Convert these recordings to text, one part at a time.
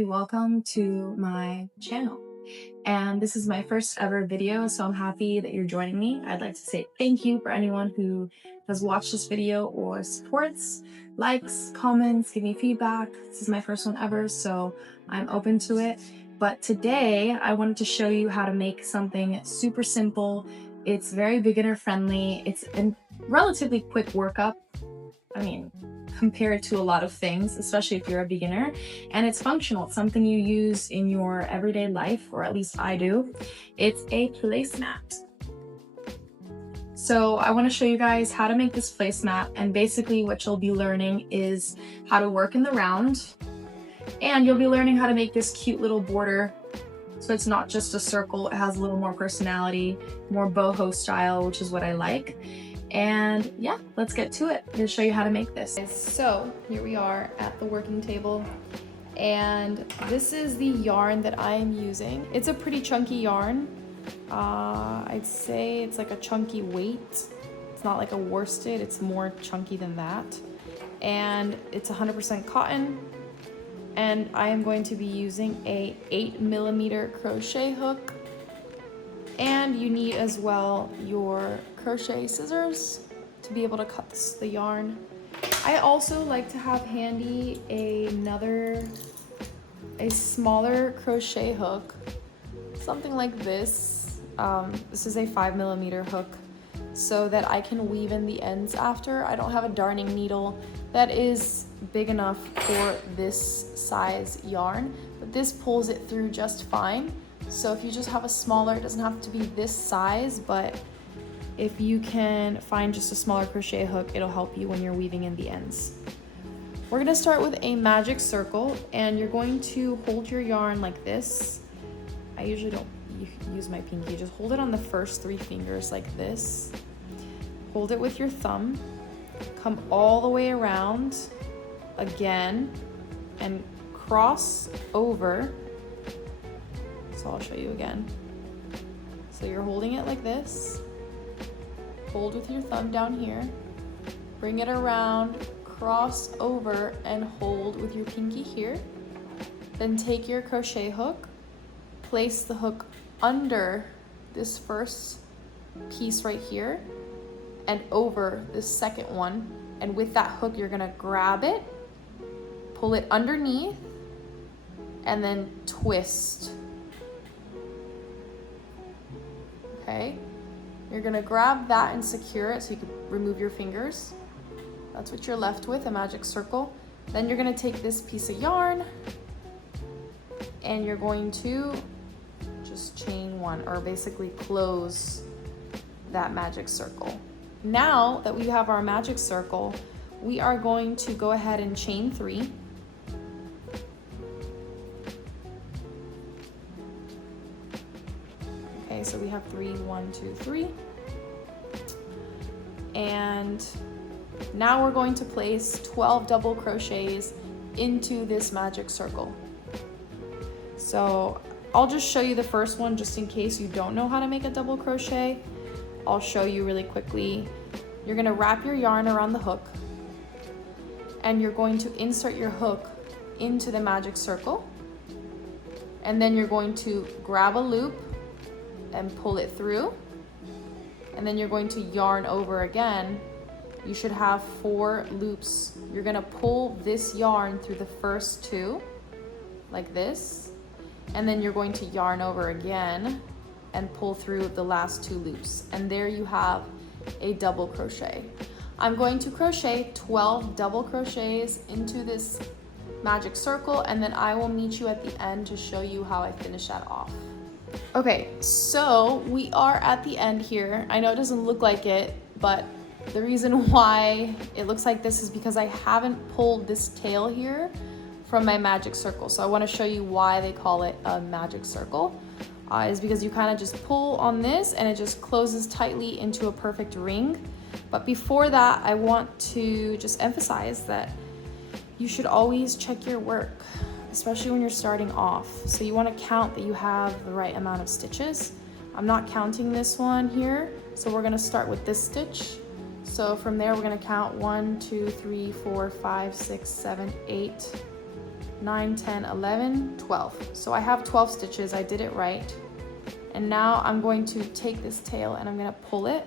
Welcome to my channel, and this is my first ever video, so I'm happy that you're joining me. I'd like to say thank you for anyone who has watched this video or supports, likes, comments, give me feedback. This is my first one ever, so I'm open to it. But today I wanted to show you how to make something super simple. It's very beginner friendly. It's a relatively quick workup. Compared to a lot of things, especially if you're a beginner, and it's functional. It's something you use in your everyday life, or at least I do. It's a placemat. So I want to show you guys how to make this placemat, and basically what you'll be learning is how to work in the round, and you'll be learning how to make this cute little border. So it's not just a circle, it has a little more personality, more boho style, which is what I like. And yeah, let's get to it. I'm going to show you how to make this. So here we are at the working table, and this is the yarn that I am using. It's a pretty chunky yarn. I'd say it's like a chunky weight. It's not like a worsted, it's more chunky than that. And it's 100% cotton. And I am going to be using a 8mm crochet hook. And you need as well your crochet scissors to be able to cut the yarn. I also like to have handy a smaller crochet hook, something like this. This is a 5mm hook so that I can weave in the ends after. I don't have a darning needle that is big enough for this size yarn, but this pulls it through just fine. So if you just have a smaller, it doesn't have to be this size, but if you can find just a smaller crochet hook, it'll help you when you're weaving in the ends. We're gonna start with a magic circle, and you're going to hold your yarn like this. I usually don't use my pinky, just hold it on the first 3 fingers like this. Hold it with your thumb, come all the way around again, and cross over. So I'll show you again. So you're holding it like this. Hold with your thumb down here. Bring it around, cross over, and hold with your pinky here. Then take your crochet hook, place the hook under this first piece right here and over this second one. And with that hook, you're gonna grab it, pull it underneath, and then twist. Okay, you're gonna grab that and secure it so you can remove your fingers. That's what you're left with, a magic circle. Then you're gonna take this piece of yarn and you're going to just chain 1, or basically close that magic circle. Now that we have our magic circle, we are going to go ahead and chain 3. Okay, so we have 3, 1, 2, 3. And now we're going to place 12 double crochets into this magic circle. So I'll just show you the first one just in case you don't know how to make a double crochet. I'll show you really quickly. You're gonna wrap your yarn around the hook, and you're going to insert your hook into the magic circle. And then you're going to grab a loop and pull it through, and then you're going to yarn over again. You should have 4 loops. You're gonna pull this yarn through the first 2 like this, and then you're going to yarn over again and pull through the last 2 loops, and there you have a double crochet. I'm going to crochet 12 double crochets into this magic circle, and then I will meet you at the end to show you how I finish that off. Okay, so we are at the end here. I know it doesn't look like it, but the reason why it looks like this is because I haven't pulled this tail here from my magic circle. So I want to show you why they call it a magic circle. Is because you kind of just pull on this and it just closes tightly into a perfect ring. But before that, I want to just emphasize that you should always check your work, especially when you're starting off. So you want to count that you have the right amount of stitches. I'm not counting this one here, so we're going to start with this stitch. So from there, we're going to count 1, 2, 3, 4, 5, 6, 7, 8, 9, 10, 11, 12. So I have 12 stitches, I did it right. And now I'm going to take this tail and I'm gonna pull it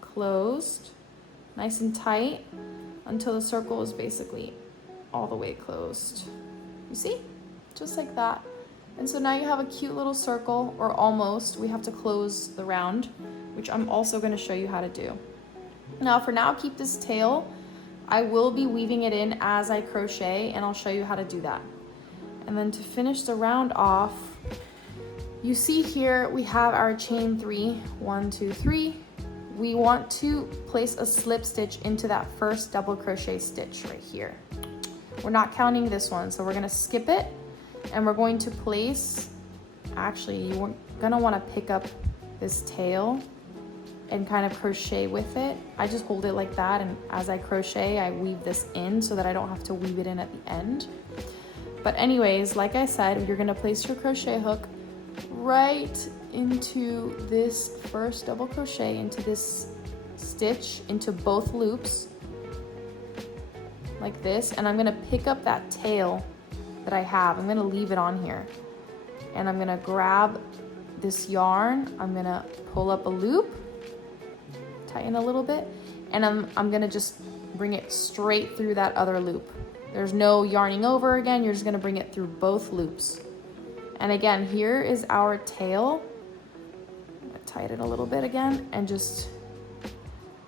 closed, nice and tight, until the circle is basically all the way closed. You see? Just like that. And so now you have a cute little circle, or almost. We have to close the round, which I'm also gonna show you how to do. Now for now, keep this tail. I will be weaving it in as I crochet, and I'll show you how to do that. And then to finish the round off, you see here we have our chain 3, 1, 2, 3. We want to place a slip stitch into that first double crochet stitch right here. We're not counting this one, so we're gonna skip it, and we're going to place, actually you're gonna wanna pick up this tail and kind of crochet with it. I just hold it like that, and as I crochet, I weave this in so that I don't have to weave it in at the end. But anyways, like I said, you're gonna place your crochet hook right into this first double crochet, into this stitch, into both loops, like this, and I'm gonna pick up that tail that I have. I'm gonna leave it on here, and I'm gonna grab this yarn, I'm gonna pull up a loop, tighten a little bit, and I'm gonna just bring it straight through that other loop. There's no yarning over again, you're just gonna bring it through both loops. And again, here is our tail. I'm gonna tighten it a little bit again and just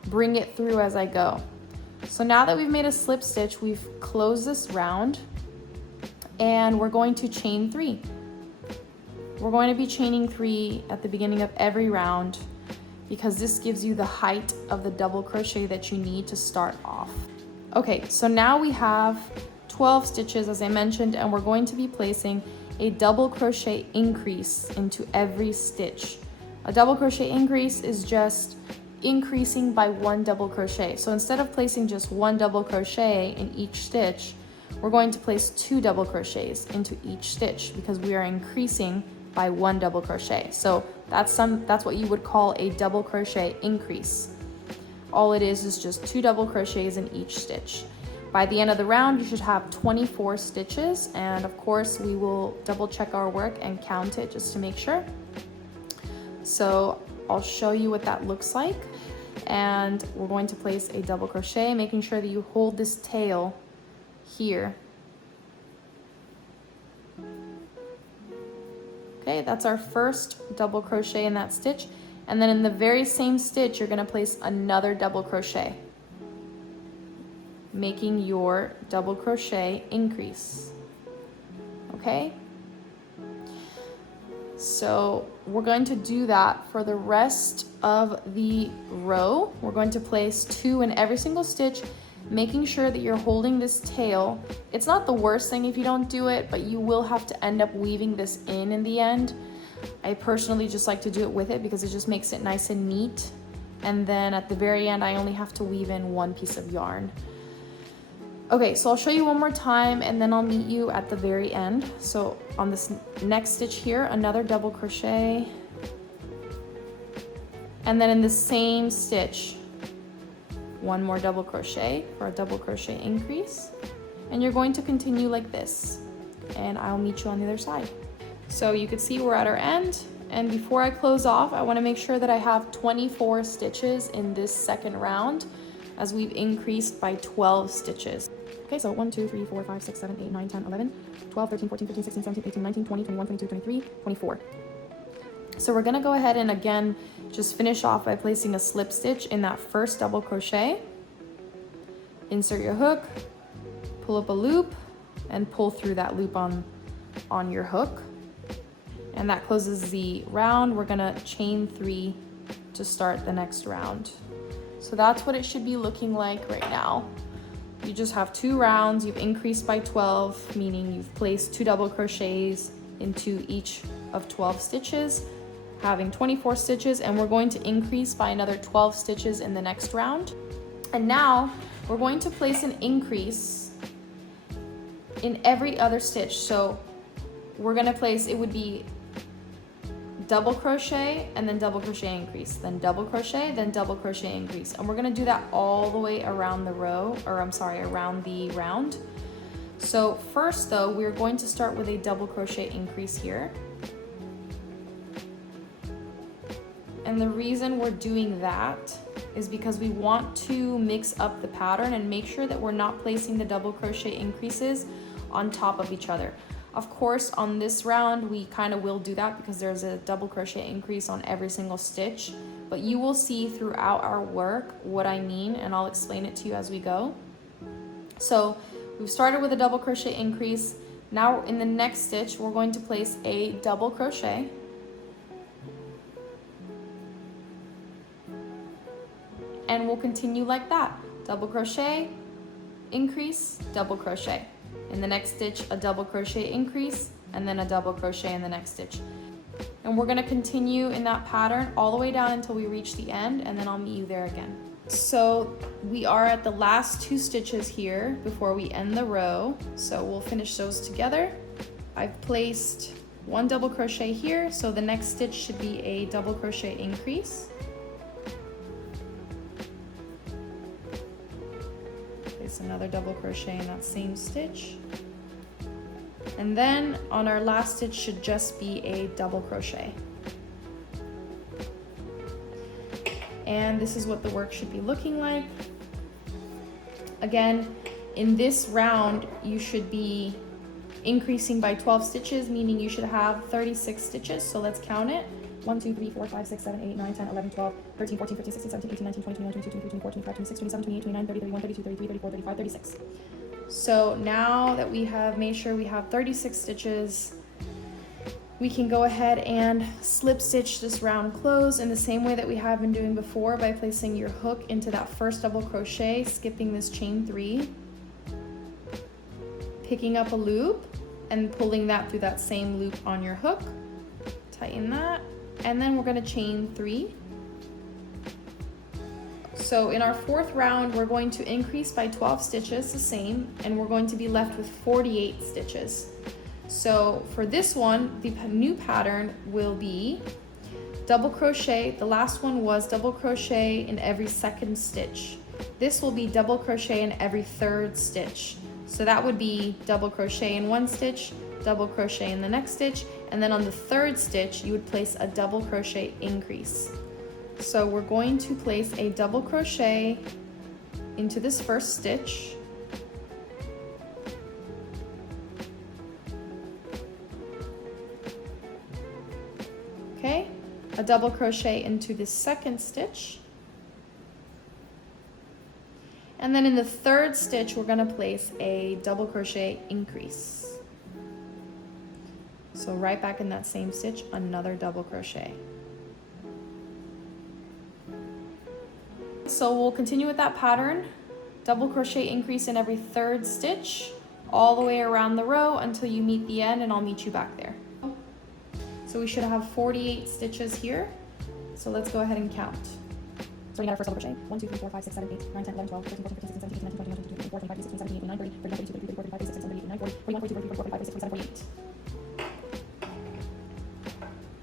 bring it through as I go. So now that we've made a slip stitch, we've closed this round, and we're going to chain 3. We're going to be chaining 3 at the beginning of every round, because this gives you the height of the double crochet that you need to start off. Okay, so now we have 12 stitches, as I mentioned, and we're going to be placing a double crochet increase into every stitch. A double crochet increase is just increasing by 1 double crochet. So instead of placing just 1 double crochet in each stitch, we're going to place 2 double crochets into each stitch, because we are increasing by 1 double crochet. So that's what you would call a double crochet increase. All it is just 2 double crochets in each stitch. By the end of the round, you should have 24 stitches, and of course we will double check our work and count it just to make sure. So I'll show you what that looks like, and we're going to place a double crochet, making sure that you hold this tail here. Okay, that's our first double crochet in that stitch, and then in the very same stitch you're going to place another double crochet, making your double crochet increase. Okay, so we're going to do that for the rest of the row. We're going to place 2 in every single stitch, making sure that you're holding this tail. It's not the worst thing if you don't do it, but you will have to end up weaving this in the end. I personally just like to do it with it because it just makes it nice and neat. And then at the very end, I only have to weave in 1 piece of yarn. Okay, so I'll show you one more time, and then I'll meet you at the very end. So on this next stitch here, another double crochet, and then in the same stitch, 1 more double crochet for a double crochet increase, and you're going to continue like this, and I'll meet you on the other side. So you can see we're at our end, and before I close off, I want to make sure that I have 24 stitches in this second round, as we've increased by 12 stitches. Okay, so 1, 2, 3, 4, 5, 6, 7, 8, 9, 10, 11, 12, 13, 14, 15, 16, 17, 18, 19, 20, 21, 22, 23, 24. So we're gonna go ahead and again, just finish off by placing a slip stitch in that first double crochet. Insert your hook, pull up a loop, and pull through that loop on your hook. And that closes the round. We're gonna chain 3 to start the next round. So that's what it should be looking like right now. You just have 2 rounds, you've increased by 12, meaning you've placed 2 double crochets into each of 12 stitches, having 24 stitches, and we're going to increase by another 12 stitches in the next round. And now we're going to place an increase in every other stitch. So we're gonna place, it would be double crochet and then double crochet increase, then double crochet, then double crochet increase. And we're gonna do that all the way around the row, or I'm sorry, around the round. So first though, we're going to start with a double crochet increase here. And the reason we're doing that is because we want to mix up the pattern and make sure that we're not placing the double crochet increases on top of each other. Of course, on this round, we kind of will do that because there's a double crochet increase on every single stitch, but you will see throughout our work what I mean, and I'll explain it to you as we go. So we've started with a double crochet increase. Now in the next stitch, we're going to place a double crochet. And we'll continue like that. Double crochet, increase, double crochet. In the next stitch, a double crochet increase, and then a double crochet in the next stitch. And we're gonna continue in that pattern all the way down until we reach the end, and then I'll meet you there again. So we are at the last 2 stitches here before we end the row. So we'll finish those together. I've placed 1 double crochet here, so the next stitch should be a double crochet increase. Place another double crochet in that same stitch. And then on our last stitch should just be a double crochet. And this is what the work should be looking like. Again, in this round, you should be increasing by 12 stitches, meaning you should have 36 stitches. So let's count it. 1, 2, 3, 4, 5, 6, 7, 8, 9, 10, 11, 12, 13, 14, 15, 16, 17, 18, 19, 20, 21, 22, 23, 24, 25, 26, 27, 28, 29, 30, 31, 32, 33, 34, 35, 36. So now that we have made sure we have 36 stitches, we can go ahead and slip stitch this round close in the same way that we have been doing before by placing your hook into that first double crochet, skipping this chain 3, picking up a loop and pulling that through that same loop on your hook, tighten that, and then we're going to chain 3. So in our 4th round, we're going to increase by 12 stitches, the same, and we're going to be left with 48 stitches. So for this one, the new pattern will be double crochet. The last one was double crochet in every 2nd stitch. This will be double crochet in every 3rd stitch. So that would be double crochet in 1 stitch, double crochet in the next stitch, and then on the 3rd stitch, you would place a double crochet increase. So we're going to place a double crochet into this first stitch. Okay, a double crochet into the 2nd stitch. And then in the 3rd stitch, we're going to place a double crochet increase. So right back in that same stitch, another double crochet. So we'll continue with that pattern, double crochet increase in every 3rd stitch, all the way around the row until you meet the end, and I'll meet you back there. So we should have 48 stitches here. So let's go ahead and count. So we got our first double crochet. 1, 2, 3, 4, 5, 6, 7, 8, 9, 10, 11, 12, 13, 14, 15, 16, 17, 18, 19, 20, 21, 22, 23, 24, 25, 26, 27, 28, 29, 30, 31, 32, 33, 34, 35, 36, 37, 38, 39, 40, 41, 42, 43, 44, 45, 46, 47, 48.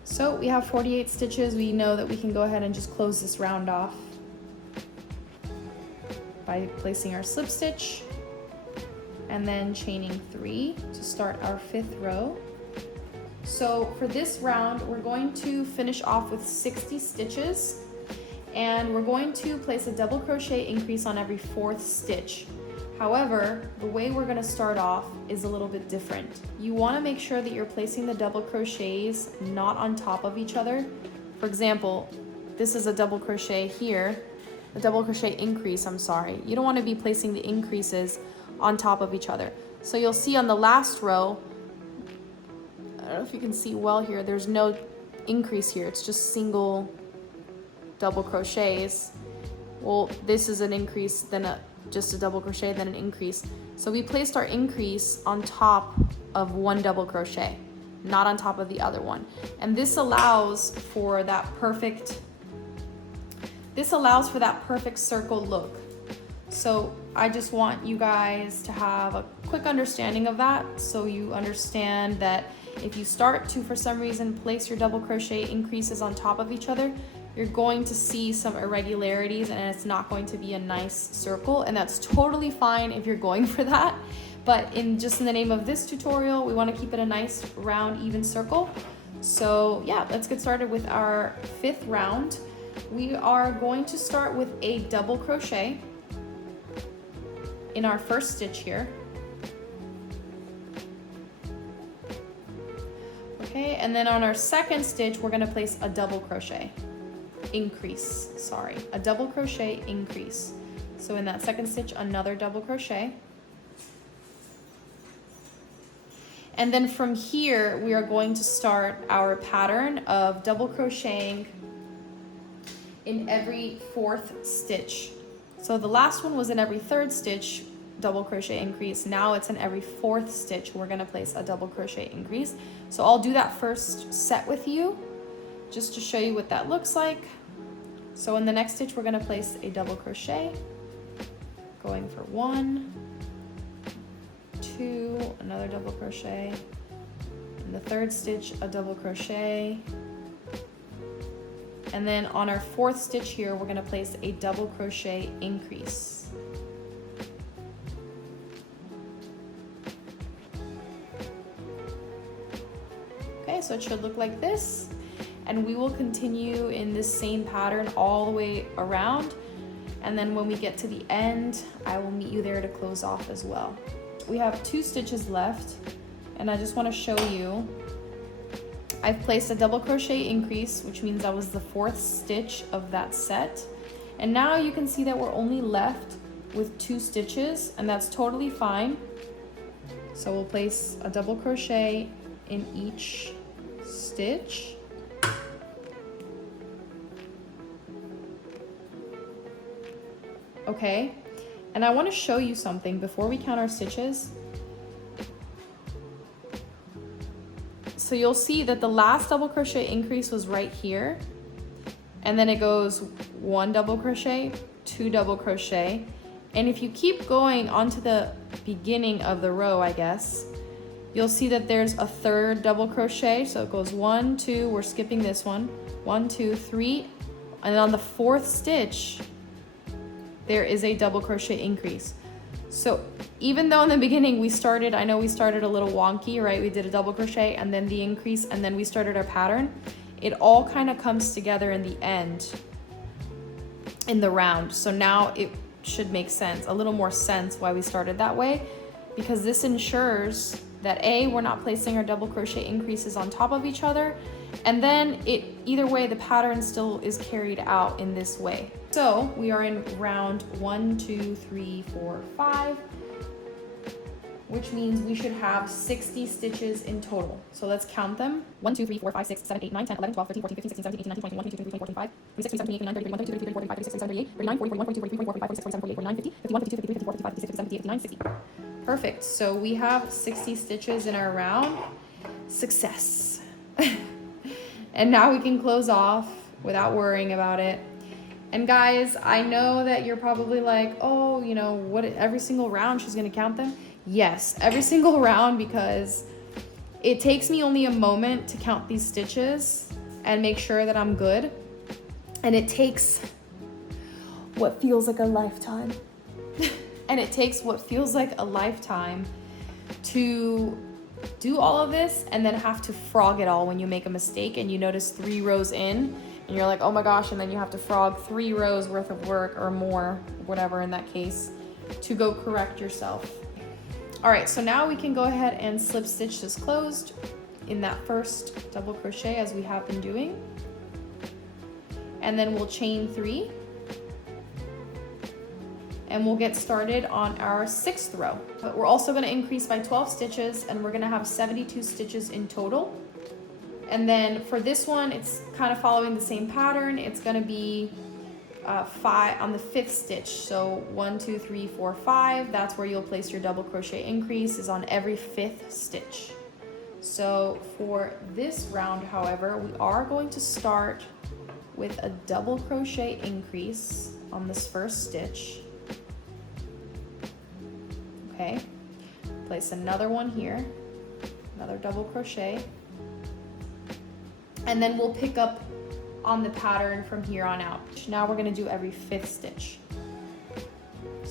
So we have 48 stitches. We know that we can go ahead and just close this round off by placing our slip stitch and then chaining 3 to start our 5th row. So for this round, we're going to finish off with 60 stitches, and we're going to place a double crochet increase on every 4th stitch. However, the way we're going to start off is a little bit different. You want to make sure that you're placing the double crochets not on top of each other. For example, this is a double crochet here, a double crochet increase, I'm sorry. You don't want to be placing the increases on top of each other. So you'll see on the last row, I don't know if you can see well here, there's no increase here. It's just single double crochets. Well, this is an increase, then just a double crochet, then an increase. So we placed our increase on top of 1 double crochet, not on top of the other one. And this allows for that perfect circle look. So I just want you guys to have a quick understanding of that, so you understand that if you start to, for some reason, place your double crochet increases on top of each other, you're going to see some irregularities and it's not going to be a nice circle, and that's totally fine if you're going for that. But in the name of this tutorial, we want to keep it a nice round even circle. So yeah, let's get started with our 5th round. We are going to start with a double crochet in our first stitch here. Okay, and then on our second stitch, we're going to place a double crochet increase, a double crochet increase. So in that second stitch, another double crochet. And then from here, we are going to start our pattern of double crocheting in every 4th stitch. So the last one was in every 3rd stitch, double crochet increase. Now it's in every 4th stitch, we're gonna place a double crochet increase. So I'll do that first set with you, just to show you what that looks like. So in the next stitch, we're gonna place a double crochet, going for 1, 2, another double crochet. In the 3rd stitch, a double crochet. And then on our 4th stitch here, we're gonna place a double crochet increase. Okay, so it should look like this. And we will continue in this same pattern all the way around. And then when we get to the end, I will meet you there to close off as well. We have 2 stitches left, and I just want to show you. I've placed a double crochet increase, which means that was the 4th stitch of that set. And now you can see that we're only left with 2 stitches, and that's totally fine. So we'll place a double crochet in each stitch. Okay, and I want to show you something before we count our stitches. So you'll see that the last double crochet increase was right here, and then it goes 1 double crochet, 2 double crochet, and if you keep going onto the beginning of the row, I guess, you'll see that there's a 3rd double crochet. So it goes 1, 2, we're skipping this one, 1, 2, 3, and then on the 4th stitch, there is a double crochet increase. So even though in the beginning I know we started a little wonky, right? We did a double crochet and then the increase and then we started our pattern. It all kind of comes together in the end, in the round. So now it should make sense, a little more sense why we started that way, because this ensures that A, we're not placing our double crochet increases on top of each other, and then either way, the pattern still is carried out in this way. So we are in round 1, 2, 3, 4, 5, which means we should have 60 stitches in total. So let's count them. 1, 2, 3, 4, 5, 6, 7, 8, 9, 10, 11, 12, 13, 14, 15, 16, 17, 18, 19, 20, 21, 22, 23, 24, 25, 26, 27, 28, 29, 30, 31, 32, 33, 34, 35, 36, 37, 38, 39, 40, 41, 42, 43, 44, 45, 46, 47, 48, 49, 50, 51, 52, 53, 54, 55, 56, 57, 58, 59, 60. Perfect. So we have 60 stitches in our round. Success. And now we can close off without worrying about it. And guys, I know that you're probably like, oh, you know, what, every single round she's gonna count them? Yes, every single round, because it takes me only a moment to count these stitches and make sure that I'm good. And it takes what feels like a lifetime. And it takes what feels like a lifetime to do all of this and then have to frog it all when you make a mistake and you notice 3 rows in and you're like, oh my gosh, and then you have to frog 3 rows worth of work or more, whatever in that case, to go correct yourself. All right, so now we can go ahead and slip stitch this closed in that first double crochet as we have been doing. And then we'll chain 3. And we'll get started on our 6th row. But we're also gonna increase by 12 stitches and we're gonna have 72 stitches in total. And then for this one, it's kind of following the same pattern. It's gonna be 5 on the 5th stitch. So 1, 2, 3, 4, 5. That's where you'll place your double crochet increase, is on every 5th stitch. So for this round, however, we are going to start with a double crochet increase on this first stitch. Okay, place another one here, another double crochet, and then we'll pick up on the pattern from here on out. Now we're going to do every 5th stitch.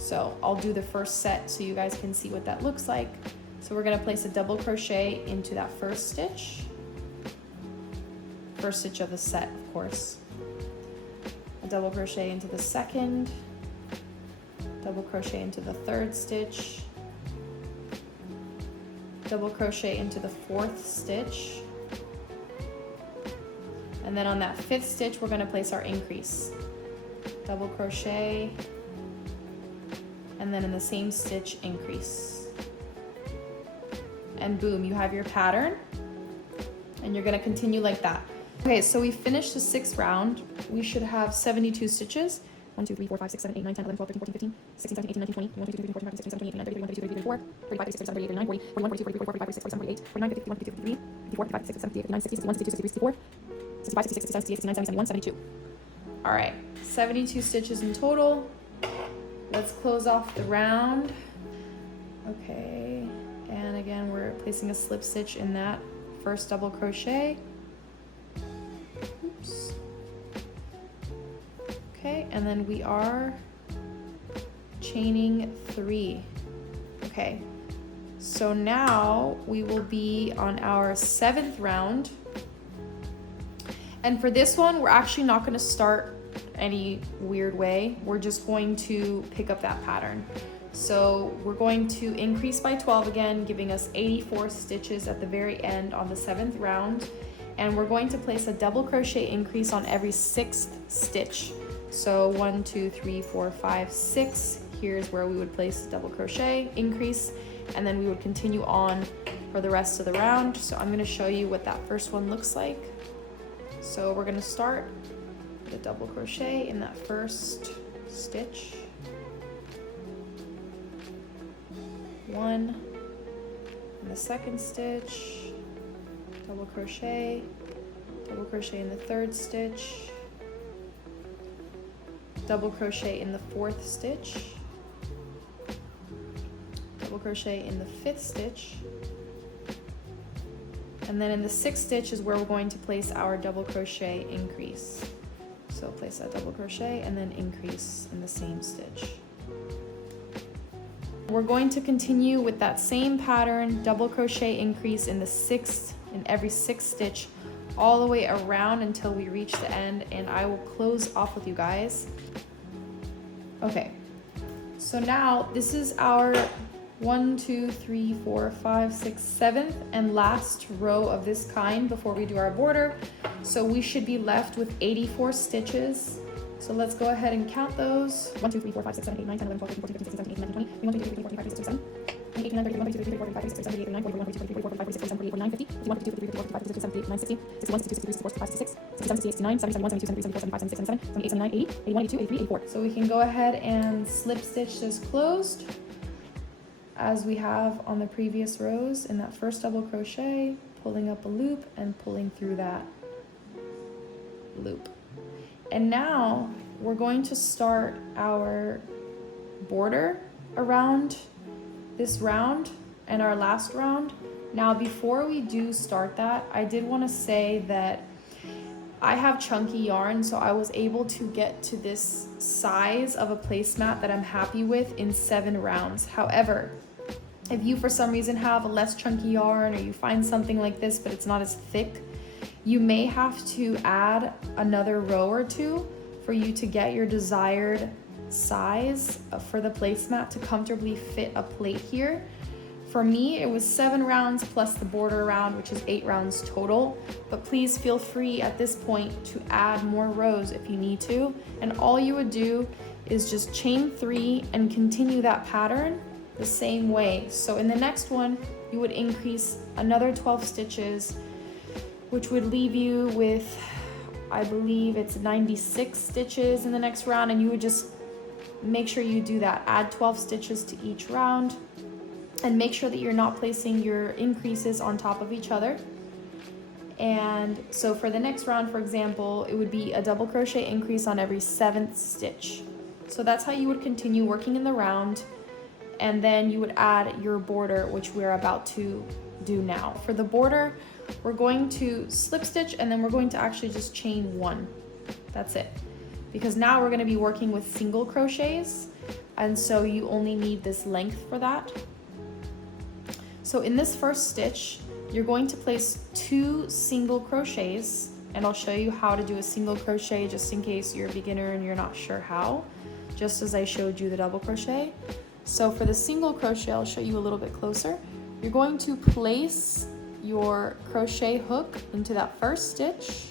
So I'll do the first set so you guys can see what that looks like. So we're gonna place a double crochet into that first stitch of the set, of course. A double crochet into the second, double crochet into the third stitch, double crochet into the fourth stitch, and then on that fifth stitch we're going to place our increase. Double crochet, and then in the same stitch increase. And boom, you have your pattern, and you're going to continue like that. Okay, so we finished the 6th round. We should have 72 stitches. 1, 2, 3, 4, 5, 6, 7, 8, 9, 10, 11, 12, 13, 14, 15, 16, 17, 18, 19, 20, 21, 22, 23, 24, 25, 26, 27, 28, 29, 30, 31, 32, 33, 34, 35, 36, 37, 38, 39, 40, 41, 42, 43, 44, 45, 46, 47, 48, 49, 50, 51, 52, 53, 54, 55, 56, 57, 58, 59, 60, 61, 62, 63, 64, 65, 66, 67, 68, 69, 70, 71, 72. All right, 72 stitches in total. Let's close off the round. Okay, and again, we're placing a slip stitch in that first double crochet. Oops. Okay, and then we are chaining 3. Okay, so now we will be on our 7th round. And for this one, we're actually not going to start any weird way. We're just going to pick up that pattern. So we're going to increase by 12 again, giving us 84 stitches at the very end on the 7th round. And we're going to place a double crochet increase on every 6th stitch. So 1, 2, 3, 4, 5, 6. Here's where we would place double crochet increase, and then we would continue on for the rest of the round. So I'm going to show you what that first one looks like. So we're going to start with a double crochet in that first stitch. 1 in the second stitch, double crochet in the third stitch, double crochet in the fourth stitch, double crochet in the fifth stitch, and then in the sixth stitch is where we're going to place our double crochet increase. So place that double crochet and then increase in the same stitch. We're going to continue with that same pattern, double crochet increase in every sixth stitch all the way around until we reach the end, and I will close off with you guys. Okay, so now this is our 1, 2, 3, 4, 5, 6, 7th and last row of this kind before we do our border. So we should be left with 84 stitches. So let's go ahead and count those. 1, 2, 3, 4, 5, 6, 7, 8, 9, 10, 11, 12, 13, 14, 15, 16, 17, 18, 19, 20, 21, 22, 23, 24, 25, 26, 27, 28, 29, 30, 31, 32, 33, 34, 35, 36, 37, 38, 39, 40, 41, 42, 43, 44, 45, 46, 47, 48, 49, 50, 51, 52, 53, 54, 55, 56, 57, 58, 59, 60, 61, 62, 63, 64, 65, 66, 67, 68, 69, 70, 71, 72, 73, 74, 75, 76, 77, 78, 79, 80, 81, 82, 83, 84. So we can go ahead and slip stitch this closed as we have on the previous rows in that first double crochet, pulling up a loop and pulling through that loop. And now we're going to start our border around this round and our last round. Now, before we do start that, I did want to say that I have chunky yarn, so I was able to get to this size of a placemat that I'm happy with in 7 rounds. However, if you for some reason have a less chunky yarn, or you find something like this but it's not as thick, you may have to add another row or 2 for you to get your desired size for the placemat to comfortably fit a plate here. For me, it was 7 rounds plus the border round, which is 8 rounds total, but please feel free at this point to add more rows if you need to. And all you would do is just chain 3 and continue that pattern the same way. So in the next one, you would increase another 12 stitches, which would leave you with, I believe it's 96 stitches in the next round, and you would just make sure you do that. Add 12 stitches to each round, and make sure that you're not placing your increases on top of each other. And so for the next round, for example, it would be a double crochet increase on every 7th stitch. So that's how you would continue working in the round, and then you would add your border, which we're about to do now. For the border, we're going to slip stitch, and then we're going to actually just chain 1. That's it. Because now we're going to be working with single crochets. and so you only need this length for that. So in this first stitch, you're going to place 2 single crochets, and I'll show you how to do a single crochet just in case you're a beginner and you're not sure how, just as I showed you the double crochet. So for the single crochet, I'll show you a little bit closer. You're going to place your crochet hook into that first stitch,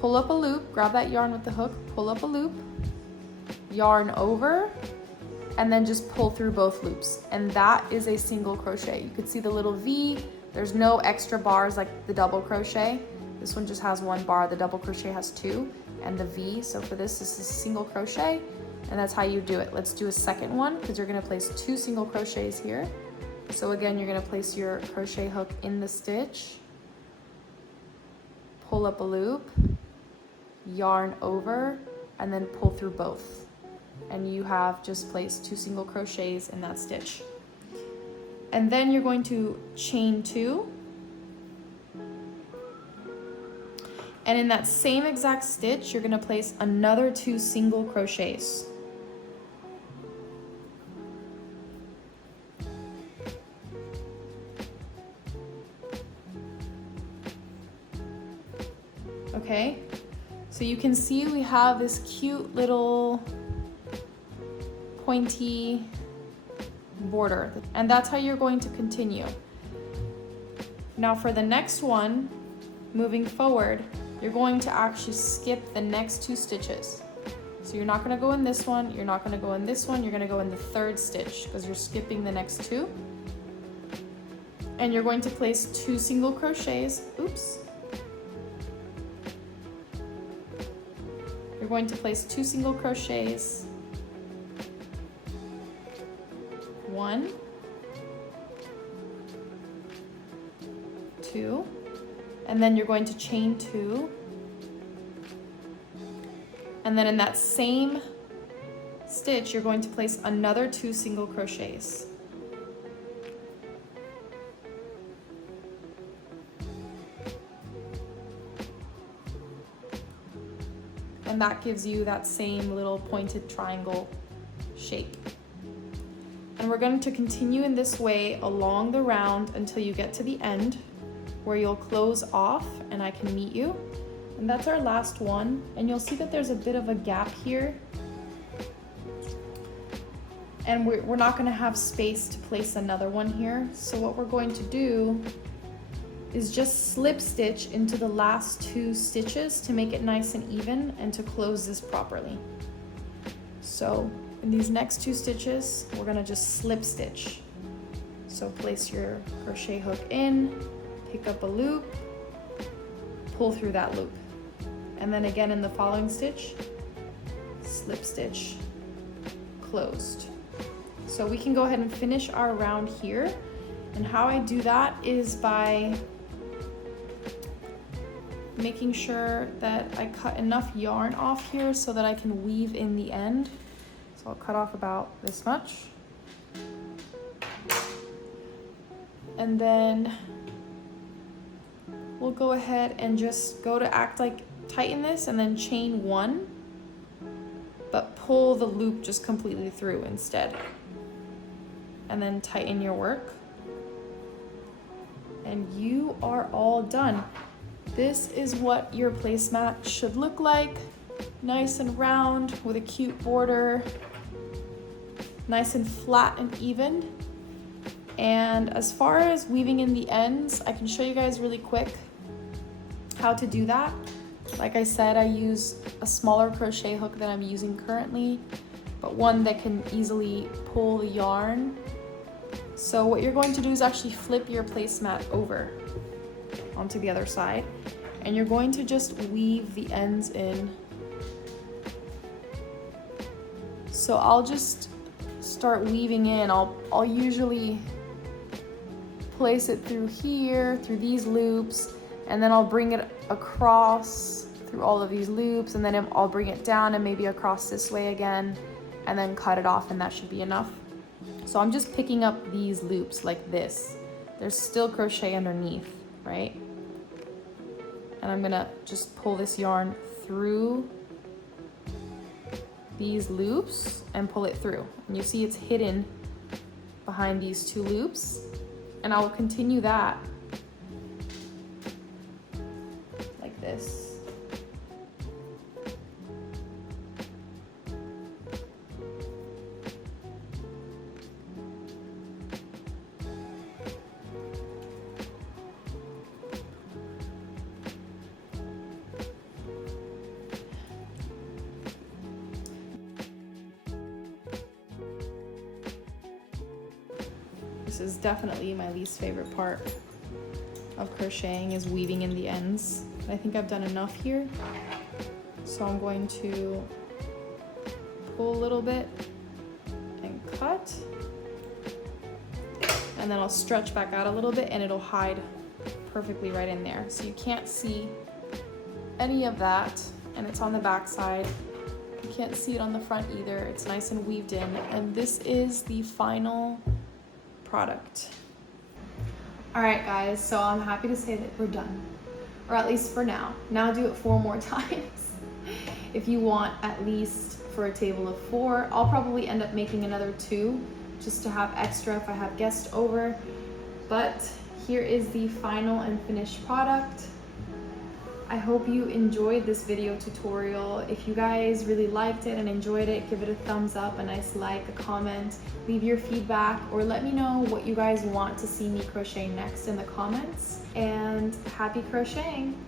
pull up a loop, grab that yarn with the hook, pull up a loop, yarn over, and then just pull through both loops. And that is a single crochet. You could see the little V. There's no extra bars like the double crochet. This one just has 1 bar, the double crochet has 2, and the V. So for this is a single crochet, and that's how you do it. Let's do a second one, because you're gonna place 2 single crochets here. So again, you're gonna place your crochet hook in the stitch, pull up a loop, yarn over, and then pull through both. And you have just placed 2 single crochets in that stitch. And then you're going to chain 2. And in that same exact stitch, you're gonna place another 2 single crochets. Okay, so you can see we have this cute little pointy border, and that's how you're going to continue. Now for the next one, moving forward, you're going to actually skip the next 2 stitches. So you're not going to go in this one, you're not going to go in this one, you're going to go in the 3rd stitch because you're skipping the next 2. And you're going to place 2 single crochets. Oops. You're going to place 2 single crochets. 1, 2, and then you're going to chain 2, and then in that same stitch you're going to place another 2 single crochets. And that gives you that same little pointed triangle shape. And we're going to continue in this way along the round until you get to the end where you'll close off and I can meet you. And that's our last one. And you'll see that there's a bit of a gap here. And we're not going to have space to place another one here. So what we're going to do is just slip stitch into the last 2 stitches to make it nice and even and to close this properly. So in these next 2 stitches, we're gonna just slip stitch. So place your crochet hook in, pick up a loop, pull through that loop. And then again in the following stitch, slip stitch, closed. So we can go ahead and finish our round here. And how I do that is by making sure that I cut enough yarn off here so that I can weave in the end. So I'll cut off about this much. And then we'll go ahead and just go to act like tighten this and then chain 1, but pull the loop just completely through instead. And then tighten your work. And you are all done. This is what your placemat should look like. Nice and round with a cute border. Nice and flat and even. And as far as weaving in the ends, I can show you guys really quick how to do that. Like I said, I use a smaller crochet hook that I'm using currently, but one that can easily pull the yarn. So what you're going to do is actually flip your placemat over onto the other side, and you're going to just weave the ends in. So I'll just start weaving in. I'll usually place it through here, through these loops, and then I'll bring it across through all of these loops, and then I'll bring it down and maybe across this way again, and then cut it off, and that should be enough. So I'm just picking up these loops like this. There's still crochet underneath, right? And I'm gonna just pull this yarn through these loops and pull it through. And you see it's hidden behind these 2 loops. And I will continue that like this. This is definitely my least favorite part of crocheting, is weaving in the ends. I think I've done enough here. So I'm going to pull a little bit and cut. And then I'll stretch back out a little bit and it'll hide perfectly right in there. So you can't see any of that, and it's on the back side. You can't see it on the front either. It's nice and weaved in. And this is the final product. All right, guys, so I'm happy to say that we're done, or at least for now. Now do it 4 more times. If you want at least for a table of 4, I'll probably end up making another 2 just to have extra if I have guests over. But here is the final and finished product. I hope you enjoyed this video tutorial. If you guys really liked it and enjoyed it, give it a thumbs up, a nice like, a comment, leave your feedback, or let me know what you guys want to see me crochet next in the comments. And happy crocheting!